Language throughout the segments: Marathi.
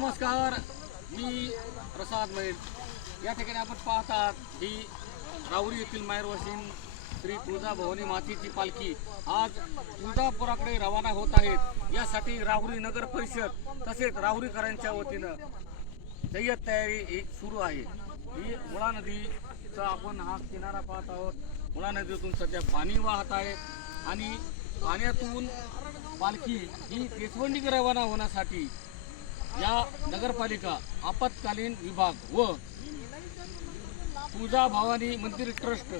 नमस्कार मी प्रसाद मैल या ठिकाणी आपण पाहतात ही राहुरी येथील मायरवासीन श्री तुळजाभवानी मातीची पालखी आज तुळजापुराकडे रवाना होत आहेत यासाठी राहुरी नगर परिषद तसेच राहुरीकरांच्या वतीनं जय्यत तयारी एक सुरू आहे. ही मुळा नदीचा आपण हा किनारा पाहत आहोत. मुळा नदीतून सध्या पाणी वाहत आहे आणि पाण्यातून पालखी ही केसवंडीकडे रवाना होण्यासाठी या नगरपालिका आपत्कालीन विभाग व पूजा भवानी मंदिर ट्रस्ट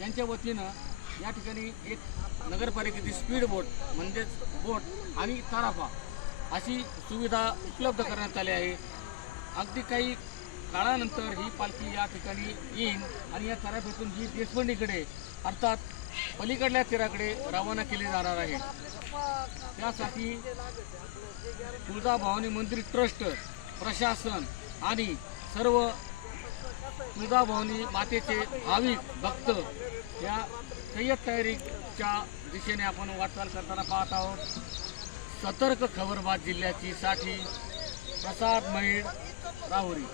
यांच्या वतीनं या ठिकाणी एक नगरपालिकेची स्पीड बोट म्हणजेच बोट आणि ताराफा अशी सुविधा उपलब्ध करण्यात आली आहे. अगदी काही काळानंतर ही पालखी या ठिकाणी येईल आणि या तारापेतून ही देशवंडीकडे अर्थात पलीकडल्या तीराकडे रवाना केली जाणार आहे. त्यासाठी तुळजाभवानी मंदिर ट्रस्ट प्रशासन आणि सर्व तुळजाभवानी मातेचे भाविक भक्त या सय्यद तयारीच्या दिशेने आपण वाटचाल करताना पाहत आहोत. सतर्क खबरबाद जिल्ह्याची साठी प्रसाद मैड राहुरी.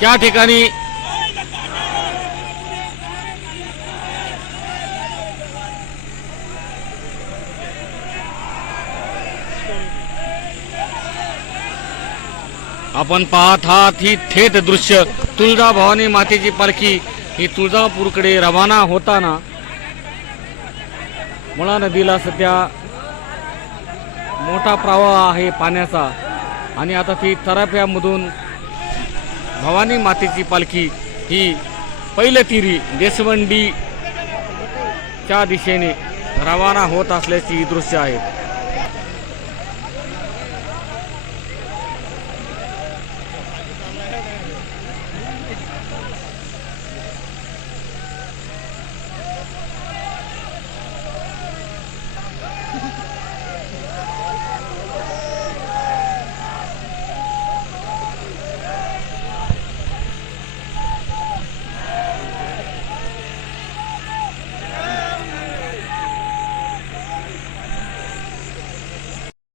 त्या ठिकाणी आपण पाहत आहात ही थेट दृश्य तुळजाभवानी मातेची पालखी. ही तुळजापूरकडे रवाना होताना मुळा नदीला सध्या मोठा प्रवाह आहे पाण्याचा. आणि आता ती तराफ्यामधून भवानी मातेची पालखी ही पहिलं तिरी देसवंडीच्या दिशेने रवाना होत असल्याची दृश्य आहेत